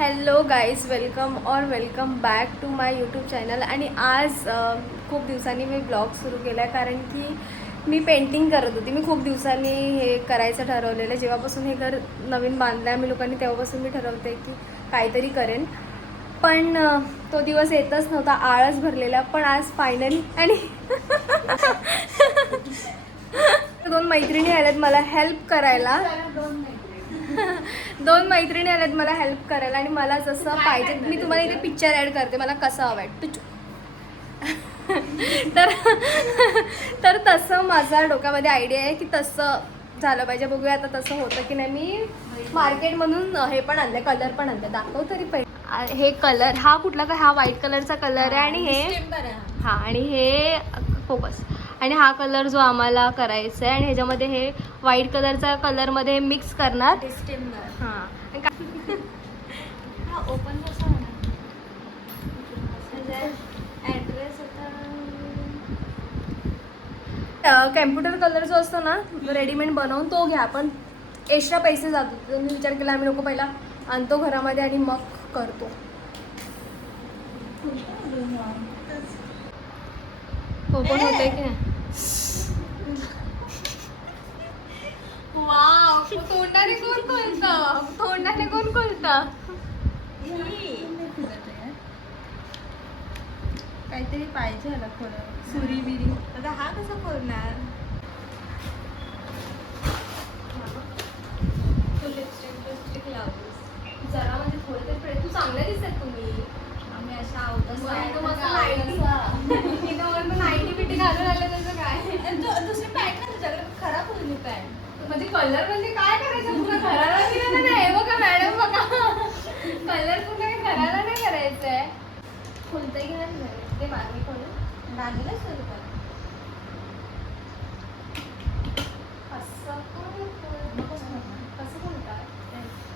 Hello guys, welcome back to my YouTube channel. आणि आज खूप दिवसांनी मी ब्लॉग सुरू केला आहे कारण की मी पेंटिंग करत होती. मी खूप दिवसांनी हे करायचं ठरवलेलं. जेव्हापासून हे घर नवीन बांधलं आहे आम्ही लोकांनी तेव्हापासून मी ठरवते की काहीतरी करेन, पण तो दिवस येतच नव्हता, आळस भरलेला. पण आज फायनली आणि दोन मैत्रिणी आल्यात मला हेल्प करायला. दोन मैत्रिणी आल्यात मला हेल्प करायला आणि मला जसं पाहिजे मी तुम्हाला इथे पिक्चर ॲड करते मला कसं हवं आहे तर तर तसं माझा डोक्यामध्ये आयडिया आहे की तसं झालं पाहिजे. बघूया आता तसं होतं की नाही. मी मार्केटमधून हे पण आणलं, कलर पण आणलं, दाखव तरी पहिले. हे कलर हा कुठला का, हा व्हाईट कलरचा कलर आहे आणि हे हा आणि हे फोकस आणि हा कलर जो आम्हाला करायचा आहे आणि ह्याच्यामध्ये हे व्हाईट कलरचा कलरमध्ये मिक्स करणार. हां ओपन कसं होणार ॲड्रेस आता कॅम्प्युटर कलर जो असतो ना रेडीमेड बनवून तो घ्या, पण एक्स्ट्रा पैसे जातो. मी विचार केला आम्ही लोक पहिला आणतो घरामध्ये आणि मग करतो. ओपन होतंय की नाही. वाव, तोंडाने कोण खोलतं, तोंडाने कोण खोलतं. काहीतरी पाहिजे ह्याला खोलायला, सुरी बिरी. आता हा कसा खोलणार? तू लिपस्टिक लावतेस जरा म्हणजे खोलते. तू चांगले दिसत तुम्ही. आम्ही अशा आहोत नाईटी बिटी घालून आले त्याचं काय. दुसरी पॅन्ट ना तुझ्याकडे खराब होईल पॅन्ट. म्हणजे कलर म्हणजे काय करायचं पुन्हा घराला दिलं नाही. बघा मॅडम बघा, कलर पुन्हा घराला नाही करायचं आहे. खुलतंय की नाही ते मागणी खोलून बाजूला सुरू कर. असं कसं बोलतात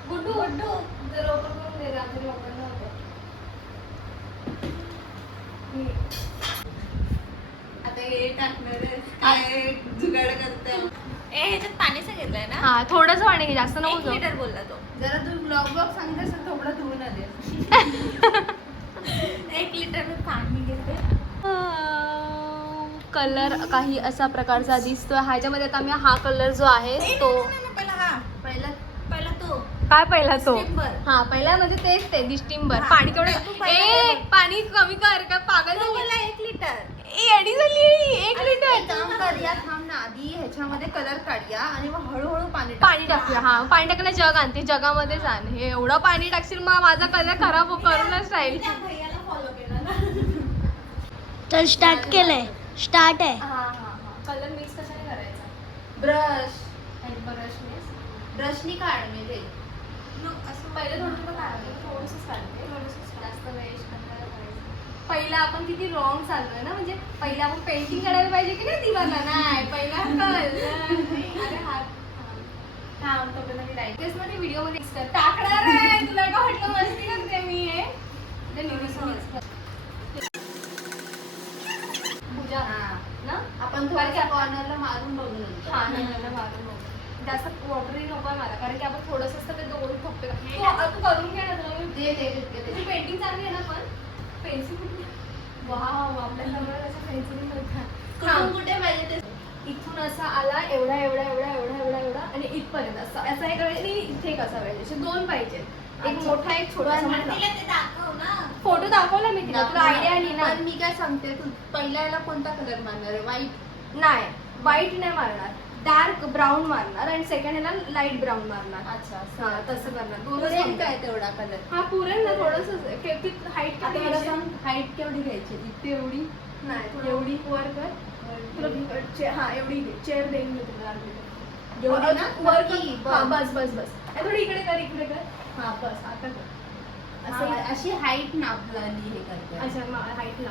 गुड्डू गुड्डू जर ओपन करून दे. रात्री ओपन नव्हतं. आता हे टाकणार काय जुगाड करते. ह्याच्यात पाणीचं घेतलंय ना? हा थोडंसं पाणी घे, जास्त नको 1 जाऊ. लिटर बोलला तो. जरा तू ब्लॉग सांगतेस तर थोडं धुवून आले. 1 लिटर मी पाणी घेते. कलर काही असा प्रकारचा दिसतोय. ह्याच्यामध्ये आता आम्ही हा कलर जो आहे तो पहिला हा पहिला तो काय पहिला तो डिस्टिंबर. हा पहिला म्हणजे तेच ते डिस्टिंबर. हा, पाणी तू केवढं पहिला ए बघ. पाणी कमी कर का पागल तो झाली. बोलला 1 लिटर. एडी झाली 1 लिटर. काम करूया, थांब ना. आधी ह्याच्यामध्ये कलर काढूया आणि मग हळूहळू पाणी टाकूया. हा पाणी टाकायला जग आणते, जगामध्येच आण. हे एवढं पाणी टाकशील मग माझा कलर खराब करूनच राहील. भैयाला फॉलो केला ना. तर स्टार्ट केलंय, स्टार्ट आहे. हा हा हा कलर मिक्स कशाने करायचा. ब्रश ब्रशनी काढ मी ते. असं पहिलं थोडं काढते, थोडंसंच काढते, जास्त वेस्ट करायला पाहिजे. पहिला आपण किती रॉंग चाललोय ना. म्हणजे पहिला आपण पेंटिंग करायला पाहिजे की नाही दिवाला. नाही पहिला अरे हात हा तोपर्यंत मी लाईट तेच मध्ये व्हिडिओ मध्ये टाकणार आहे. तुला का वाटलं मस्ती करते मी हे. पूजा ना आपण थोड्या कॉर्नरला मारून बघू नंतर. हा मारून बघू. जास्त वॉटरही नको आहे मला कारण की आपण थोडंसं असतं ते दोघं थोपते का. तू करून घे ना. तुला तुझी पेंटिंग चांगली आहे ना. पण पेन्सिल कुठे. वाव आपल्या समोर असं पेन्सिल नव्हता. कुठे पाहिजे ते. इथून असा आला एवढा एवढा एवढा एवढा एवढा एवढा आणि इथपर्यंत असं असं हे करायचं आणि इथे कसा पाहिजे. असे 2 पाहिजे. एक मोठा एक छोटा. ते दाखव ना. फोटो दाखवला मी तिला. तुला आयडिया आली ना. पण मी काय सांगते, तू पहिल्या याला कोणता कलर मारणार आहे? व्हाईट नाही व्हाईट नाही मारणार, डार्क ब्राऊन मारणार आणि सेकंड ह्याला लाईट ब्राऊन मारणार. अच्छा हा तसं करणार. पुरेल काय तेवढा कलर? हा पुरेल ना. थोडंसं हाईट आता मला सांग, हाईट केवढी घ्यायची? इथे एवढी नाही एवढी वर कर. तुला हा एवढी चेअर देईन मी तुला. एवढी ना? वर नक्की, कर. हा बस बस बस. थोडी इकडे कर, इकडे कर. हा बस आता कर. अशी हाईट नापली हे करते. अच्छा हाईट ला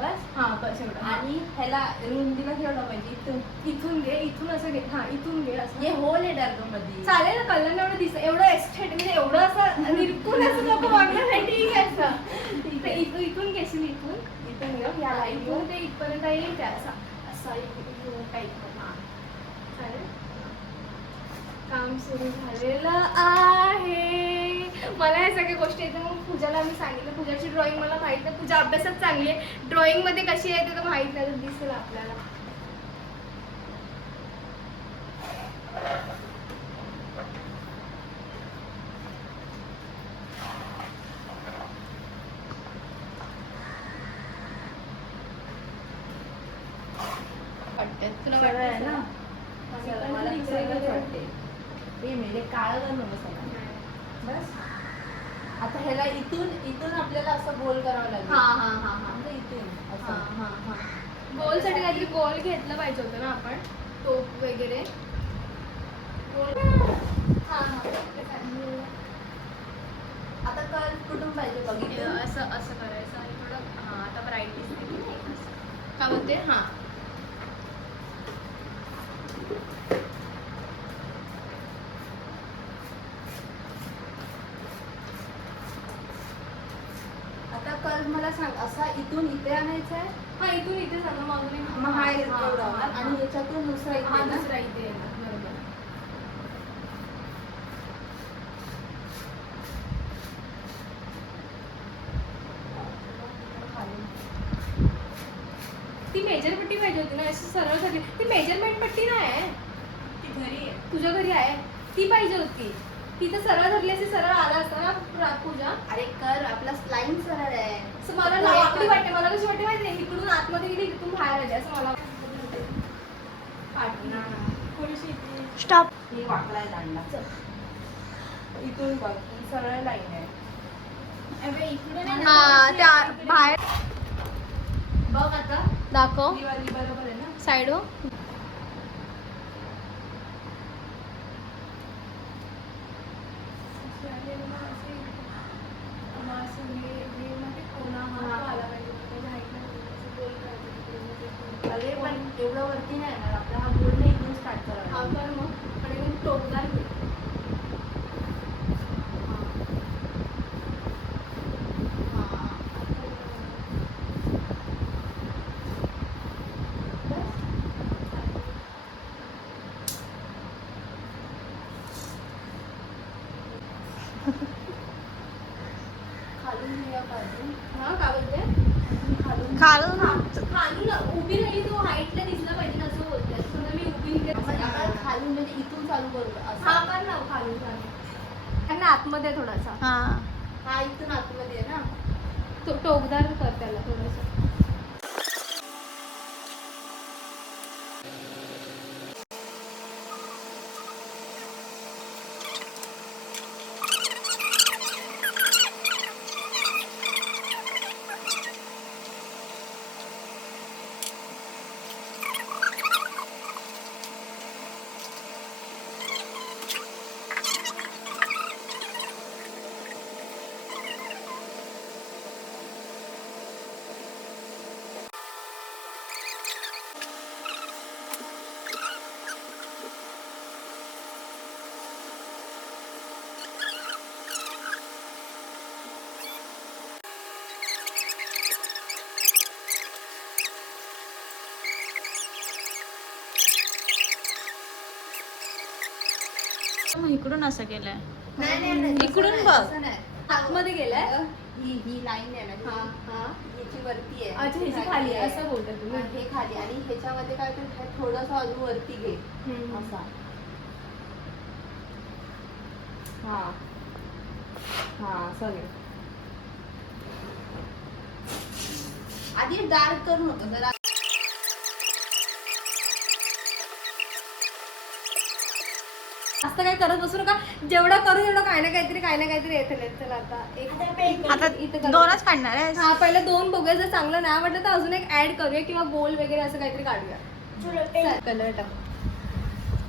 बस. हा बस एवढं. आणि ह्याला रुंदीला केवढा पाहिजे? इथून घे, इथून असं घे. हा इथून घे असं. हे होल आहे डार्क मध्ये. चालेल ना. कलर एवढं दिसत एवढं एस्टेट म्हणजे एवढं असं निरकून असं नको वागणं नाही. ठीक आहे असं. इथून घेशील इथून घे या लाईन ते इथपर्यंत येईल त्या असा असा टाईप. हा चालेल. काम सुरू झालेलं आहे. मला या सगळ्या गोष्टी येतात. मग पूजाला मी सांगितलं पूजाची ड्रॉइंग मला माहित नाही, पूजा अभ्यासात चांगली आहे, ड्रॉइंग मध्ये कशी आहे ते तर माहित नाही, तर दिसेल आपल्याला. वाटतं तुला सरळ आहे वाटतं ना सरळ, मला तर सरळच वाटते. हे म्हणजे काळं कर नको सगळं. बस आता ह्याला इथून इथून आपल्याला असं गोल करावं लागेल. हा हा हा हा म्हणजे इथून हा असं. हा हा. गोल साठी काहीतरी गोल घेतलं पाहिजे होतं ना आपण, टोप वगैरे. गोल हा हा. आता कर्ल कुठून पाहिजे बघितलं. असं असं करायचं आणि थोडं हा आता ब्राईट दिसते की नाही असं. काय बोलते हा. आता कर्ल मला सांग, असा इथून इथे आणायचा आहे. हा इथून इथे झालं मागून मग हा एवढा होणार आणि याच्यातून दुसरा हा इथे ना. दुसरा इथे येणार. बरोबर. ती मेजर पट्टी पाहिजे होती ना, असं सरळ झाली. ती मेजरमेंट पट्टी नाही आहे, ती घरी आहे. तुझ्या घरी आहे, ती पाहिजे होती. ती तर सरळ धरली असती, सरळ आला असता ना पूजा. अरे कर, आपला स्लाईन सरळ आहे. असं मला ना वाकडी वाटते, मला कशी वाटते माहिती नाही, इकडून आतमध्ये गेली इकडून बाहेर आली असं मला वाटतं. थोडीशी इथे. स्टॉप. ही वाकडा आहे दांडा. इथून बघ, ही सरळ लाईन आहे. हा त्या बाहेर बघ आता दाखव ही वाली बरोबर आहे ना. साईड हो. अरे पण एवढं वरती नाही येणार, आपला हा गोल नाही इथून स्टार्ट हा करावा. कर मग आणि मग टोकदार घे. खालून घेऊया बाजू. हा काय बोलते खालून खालून उभी राहिली तो हाईटला दिसला पाहिजे असं बोलते. समजा मी उभी इकडे आपण खालून म्हणजे इथून चालू करू असं. हा कर ना खालून खालून आतमध्ये थोडासा हा. हा इथून आतमध्ये आहे ना. तो टोकदार कर त्याला थोडंसं. इकडून असं केलंय. नाही इकडून तसं बघ. नाही, तसं नाही. आतमध्ये गेलाय. ही लाईन आहे ना, हा हा. याची वरती आहे. अच्छा ह्याची खाली आहे असं बोलता तुम्ही. हे खाली आणि ह्याच्यामध्ये काय तर थोडस अजून वरती घे हम्म. असा. हा हा सगळे आधी डार्क करू नको जरा. जास्त काय करत बसू नका, जेवढं करू तेवढं काय ना काहीतरी येतं. चला आता एक आता इथे करू. दोनच काढणार आहे. हा पहिले दोन बघूया, जर चांगलं नाही वाटलं तर अजून एक ऍड करूया किंवा गोल वगैरे असं काहीतरी काढूया. कलर टाक.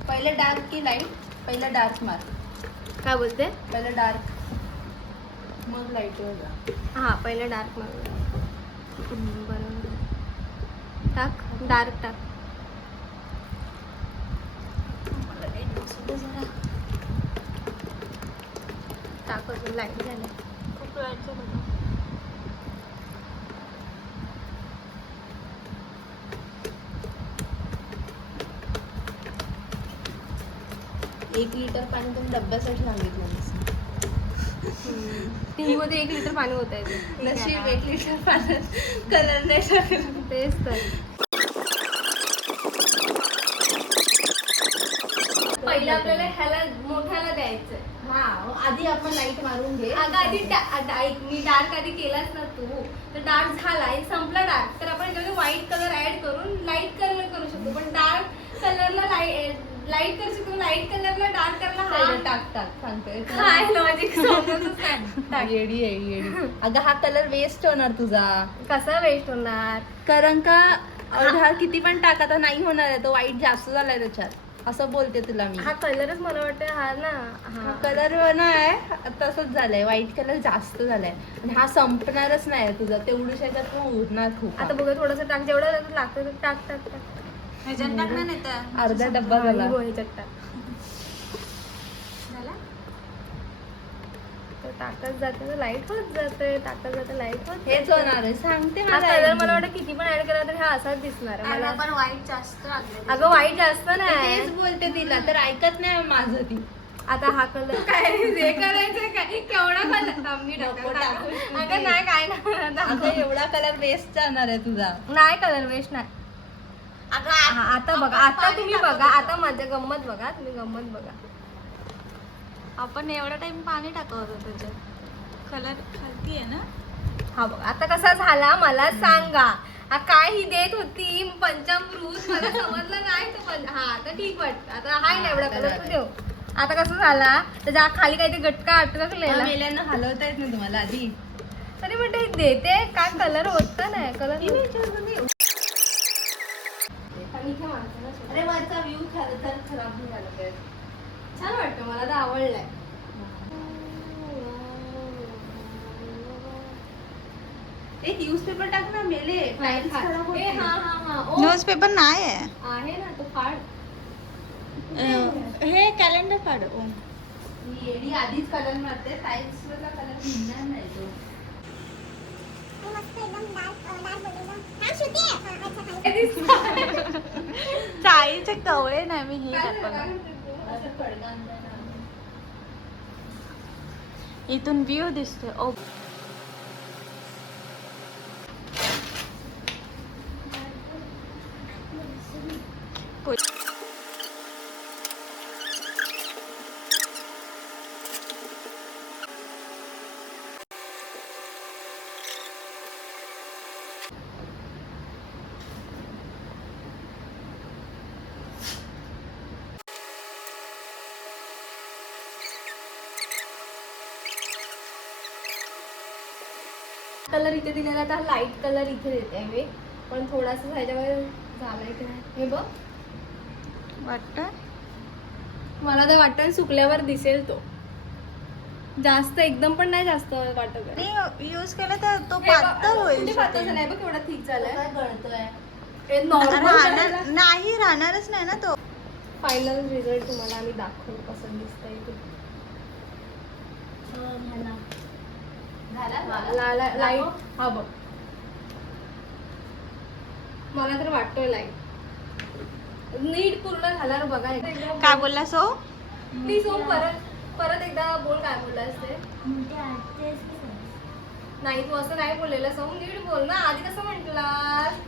पहिले डार्क की लाईट. पहिलं डार्क मार. काय बोलते. पहिलं डार्क मग लाईट वर जा. हा पहिले डार्क मारूया. बरोबर टाक, डार्क टाक. टाक अजून लाईट झालं. खूप वेळाचं बघा. एक लिटर पाणी तुम्ही डब्यासाठी सांगितलं नसतं. टी मध्ये 1 लिटर पाणी होत आहे नशीब 1 लिटर पाण्यात कलर नाही टाकला. तेच तर पहिलं आपल्याला ह्याला मोठ्याला द्यायचंय. हा आधी आपण लाईट मारून घे. अगं आधी मी डार्क आधी केलाच ना तू, तर डार्क झाला आणि संपला डार्क, तर आपण याच्यामध्ये व्हाईट कलर ऍड करून लाईट कलर करू शकतो. पण डार्क कलरला लाईट करू शकतो, लाईट कलरला डार्क कलरला हा टाक सांगतोय काय लॉजिक समजतच नाही. येडी आहे येडी. अगं हा कलर वेस्ट होणार तुझा. कसा वेस्ट होणार? कारण का हा किती पण टाक आता नाही होणार आहे. तो वाईट जास्त झालाय त्याच्यात, असं बोलते तुला मी. हा कलरच मला वाटतं हा ना हा कलर नाही तसंच झालंय. व्हाईट कलर जास्त झालाय आणि हा संपणारच नाही तुझा. तेवढूच याच्यात उरणार खूप. आता बघा थोडंसं टाक, जेवढं लागतं ते टाक टाक टाक. ह्याच्यात टाकणार नाही तर अर्धा डब्बा झाला. ह्याच्यात टाक. झाला? तर टाकत जाते लाईट होत जाते, टाकत जाते लाईट होत हेच जाते. होणार आहे सांगते हा मला. कलर मला वाटतं किती पण ऍड केला तरी हा असाच दिसणार आहे मला. पण वाईट जास्त लागले. अगं वाईट जास्त नाही. तेच बोलते तिला तर ऐकत नाही माझं ती. आता हा कलर काय हे करायचं काय केवढा कलर मी नको टाकू. अगं नाही काय नाही आता एवढा कलर वेस्ट जाणार आहे तुझा. नाही कलर वेस्ट नाही. हा, आता बघा, आता तुम्ही बघा, आता माझ्या गंमत बघा, तुम्ही गंमत बघा. आपण एवढा टाइम पाणी टाकत होतो त्याच्यात. कलर खालती आहे ना. हा बघा आता कसा झाला मला सांगा. हा काय ही देत होती पंचामृत, मला समजलं नाही तर हा आता ठीक वाटतं. आता हाय ना एवढा कलर तू देऊ. आता कसं झाला त्याच्या खाली काहीतरी गटका अटकलेला. मेल्यांना हलवता येत ना तुम्हाला आधी. तरी म्हणते देते काय कलर होत नाही कलर. अरे वरचा व्ह्यू खरं तर खराब नाही झाला पाहिजे. छान वाटतं मला तर आवडलंय. एक न्यूजपेपर टाक ना मेले. टाईल्स खराब होते. हा हा हा ओ, न्यूजपेपर नाही आहे. आहे ना तो फाड. हे कॅलेंडर काढ. मी येडी आधीच कलर मारते. टाईल्स वरला कलर निघणार नाही तो. चाळीचे कवळे नाही मी हे टाकलं. असं कडकान जाणार. इथून व्ह्यू दिसतोय. ओ कलर इथे दिलेला तर लाईट कलर इथे देते मी, पण थोडासा ह्याच्यावर झालाय की नाही हे बघ. वाटतं मला तर वाटतं सुकल्यावर दिसेल तो. जास्त एकदम पण नाही जास्त वाटत आहे. यूज केलं तर तो हे बघ, पातळ होईल. कुठे पातळ झालाय बघ केवढा थिक झालाय. काय गळतोय. हे नॉर्मल नाही राहणारच नाही ना तो. फायनल रिझल्ट तुम्हाला आम्ही दाखवू कसं दिसतंय ते. लाईट हा बघ मला तर वाटतोय लाईट नीट पूर्ण झाल्यावर बघा. काय बोलला सो? प्लीज हो परत एकदा बोल काय बोललास ते. नाही तू असं नाही बोललेलं सो नीट बोल ना. आधी कसं म्हटलं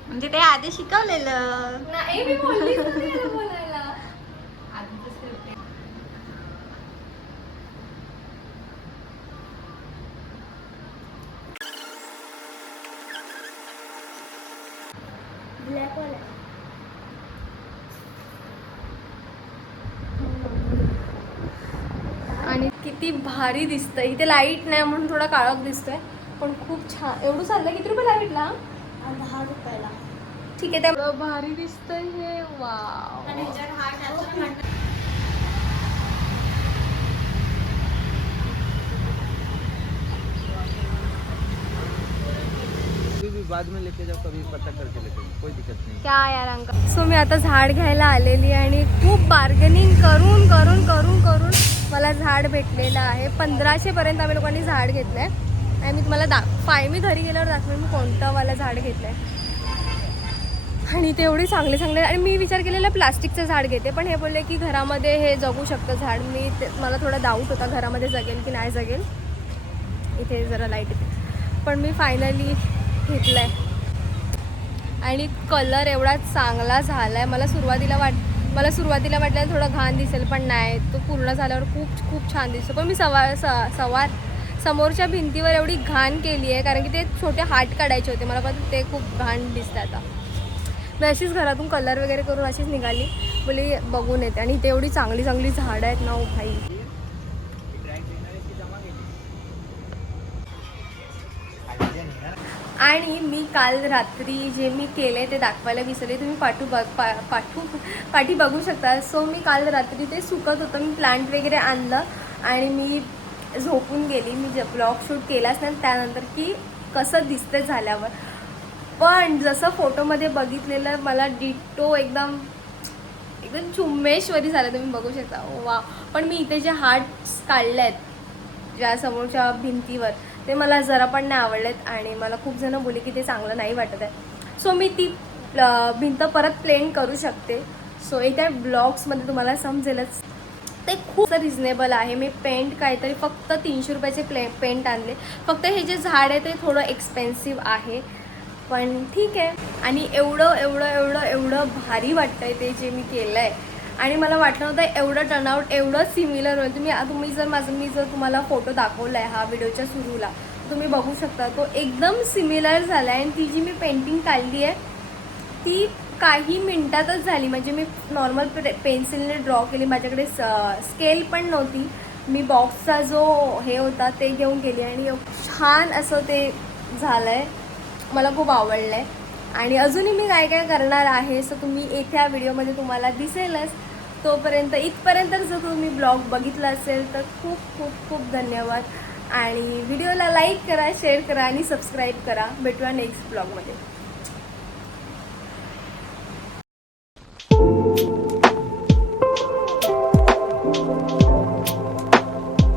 म्हणजे ते आधी शिकवलेलं. नाही मी बोललीच नाही बोलायला. ब्लॅक वाला आणि किती भारी दिसतंय. इथे लाईट नाही म्हणून थोडा काळोख दिसतोय, पण खूप छान. एवढं चाललंय. किती रुपये लाईटला? 10 रुपयाला. ठीक आहे त्या भारी दिसतंय हे. वाव. भी बाद में लेके जाओ, कभी पता करके लेके जाओ, कोई दिक्कत नहीं। क्या यार अंकल. सो मी आता झाड घ्यायला आलेली आणि खूप बार्गेनिंग करून करून करून करून मला झाड भेटलेलं आहे. 1500 पर्यंत आम्ही लोकांनी झाड घेतलंय आणि मी तुम्हाला मी घरी गेल्यावर दाखवेन मी कोणतं वाला झाड घेतलंय. आणि ते एवढी चांगले चांगले. आणि मी विचार केलेला प्लास्टिकचं झाड घेते, पण हे बोलले की घरामध्ये हे जगू शकतं झाड. मला थोडा डाऊट होता घरामध्ये जगेल की नाही जगेल, इथे जरा लाईट येते, पण मी फायनली घेतलं आहे आणि कलर एवढा चांगला झाला आहे. मला सुरुवातीला वाटलं थोडं घाण दिसेल, पण नाही, तो पूर्ण झाल्यावर खूप छान दिसतो. पण मी समोरच्या भिंतीवर एवढी घाण केली आहे कारण की ते छोटे हार्ट काढायचे होते. मला पण ते खूप घाण दिसतं. आता मी अशीच घरातून कलर वगैरे करून अशीच निघाली, बोली बघून येते. आणि इथे एवढी चांगली झाडं आहेत ना, ओ भाई. आणि मी काल रात्री जे मी केले ते दाखवायला विसरले, तुम्ही पाठी बघू शकता. सो मी काल रात्री ते सुकत होतं, मी प्लांट वगैरे आणलं आणि मी झोपून गेली. मी ब्लॉग शूट केलाच नाही त्यानंतर की कसं दिसतं झाल्यावर, पण जसं फोटोमध्ये बघितलेलं मला डिट्टो एकदम चुम्मेश्वरी झालं, तुम्ही बघू शकता. वा. पण मी इथे जे हार्ट्स काढले आहेत ज्या समोरच्या भिंतीवर, ते मला जरा पण नाही आवडलेत आणि मला खूप जण बोलले की ते चांगलं नाही वाटत आहे. सो मी ती भिंत परत प्लेन करू शकते. सो येत्या ब्लॉग्समध्ये तुम्हाला समजेलच. ते खूप रिजनेबल आहे. मी पेंट काहीतरी फक्त 300 रुपयाचे पेंट आणले. फक्त हे जे झाड आहे ते थोडं एक्सपेन्सिव्ह आहे, पण ठीक आहे. आणि एवढं भारी वाटतं आहे ते जे मी केलं आहे. आणि मला वाटलं नव्हतं एवढं टर्नआउट एवढं सिमिलर होईल. तुम्ही जर मी जर तुम्हाला फोटो दाखवला आहे हा व्हिडिओच्या सुरूला, तुम्ही बघू शकता तो एकदम सिमिलर झाला आहे. आणि ती जी मी पेंटिंग काढली आहे ती काही मिनटातच झाली. म्हणजे मी नॉर्मल पेन्सिलने ड्रॉ केली, माझ्याकडे स्केल पण नव्हती. मी बॉक्सचा जो हे होता ते घेऊन गेली आणि छान असं ते झालं आहे. मला खूप आवडलं आहे. आणि अजूनही मी काय करणार आहे, सो तुम्ही येत्या व्हिडिओमध्ये तुम्हाला दिसेलच. तोपर्यंत इथपर्यंत जर तुम्ही ब्लॉग बघितला असेल तर खूप धन्यवाद. आणि व्हिडिओला लाईक करा, शेअर करा आणि सबस्क्राईब करा. भेटूया नेक्स्ट ब्लॉगमध्ये.